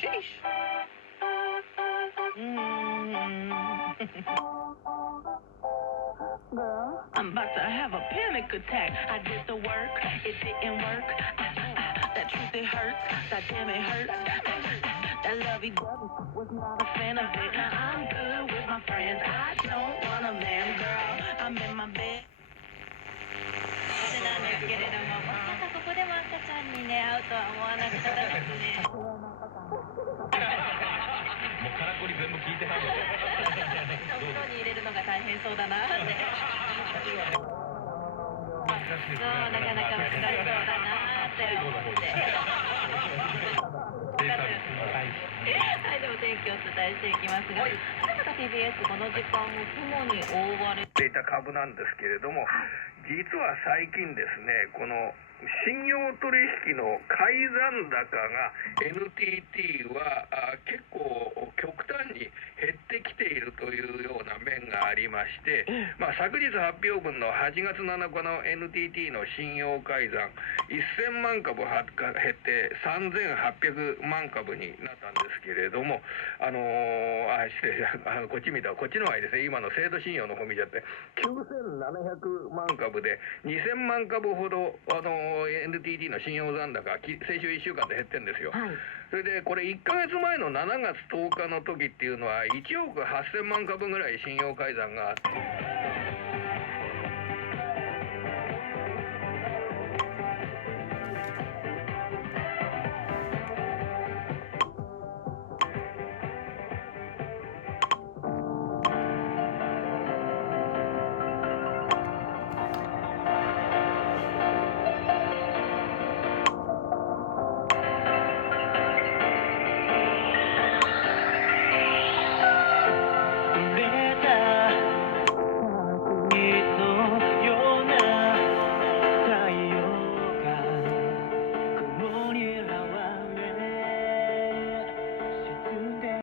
Sheesh. Girl, I'm about to have a panic attack. I did the work, it didn't work. That truth, it hurts. That damn, it hurts. That lovey-dovey was not a fan of it. Now I'm good with my friends. I don't want a man, girl. I'm in my bed. なんですけれども、まさかここでも赤ちゃんにね会うとは思わなかったですね。もうからくり全部聞いてはる。お風呂に入れるのが大変そうだなって。そうなかなか難しそうだなって思って。はい、でも天気をお伝えしていきますが、また TBS この時間も雲に覆われていた株なんですけれども、実は最近ですね、この信用取引の改ざん高が NTT は結構極端に減ってきているというような面がありまして、昨日発表分の8月7日の NTT の信用改ざん1000万株減って3800万株になったんですけれども、失礼、こっち見た、こっちの方がいいですね。今の制度信用の方見ちゃって9700万株で2000万株ほどNTT の信用残高先週1週間で減ってるんですよ、はい、それでこれ1ヶ月前の7月10日の時っていうのは1億8000万株ぐらい信用改ざんがあって